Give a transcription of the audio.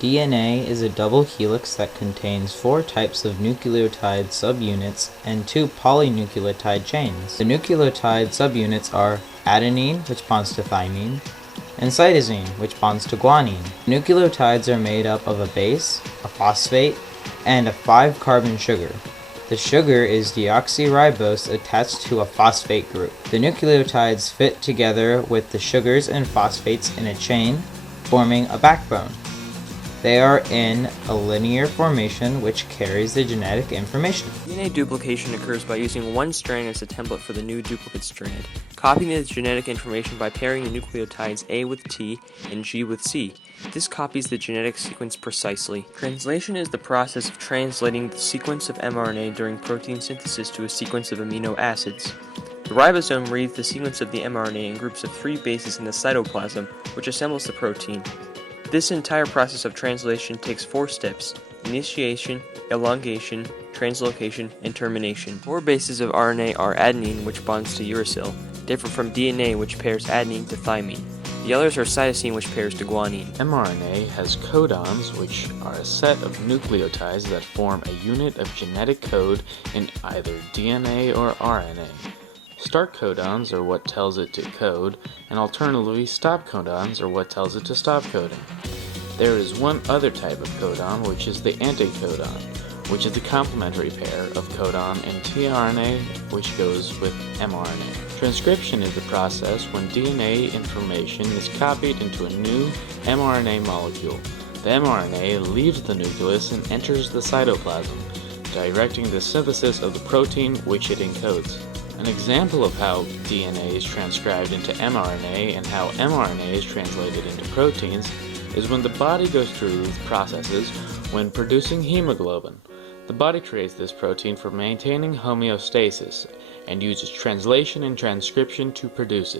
DNA is a double helix that contains 4 types of nucleotide subunits and 2 polynucleotide chains. The nucleotide subunits are adenine, which bonds to thymine, and cytosine, which bonds to guanine. Nucleotides are made up of a base, a phosphate, and a 5-carbon sugar. The sugar is deoxyribose attached to a phosphate group. The nucleotides fit together with the sugars and phosphates in a chain, forming a backbone. They are in a linear formation which carries the genetic information. DNA duplication occurs by using one strand as a template for the new duplicate strand, copying the genetic information by pairing the nucleotides A with T and G with C. This copies the genetic sequence precisely. Translation is the process of translating the sequence of mRNA during protein synthesis to a sequence of amino acids. The ribosome reads the sequence of the mRNA in groups of 3 bases in the cytoplasm, which assembles the protein. This entire process of translation takes 4 steps: initiation, elongation, translocation, and termination. 4 bases of RNA are adenine, which bonds to uracil, different from DNA, which pairs adenine to thymine. The others are cytosine, which pairs to guanine. mRNA has codons, which are a set of nucleotides that form a unit of genetic code in either DNA or RNA. Start codons are what tells it to code, and alternatively stop codons are what tells it to stop coding. There is one other type of codon, which is the anticodon, which is the complementary pair of codon and tRNA, which goes with mRNA. Transcription is the process when DNA information is copied into a new mRNA molecule. The mRNA leaves the nucleus and enters the cytoplasm, directing the synthesis of the protein which it encodes. An example of how DNA is transcribed into mRNA and how mRNA is translated into proteins is when the body goes through these processes when producing hemoglobin. The body creates this protein for maintaining homeostasis and uses translation and transcription to produce it.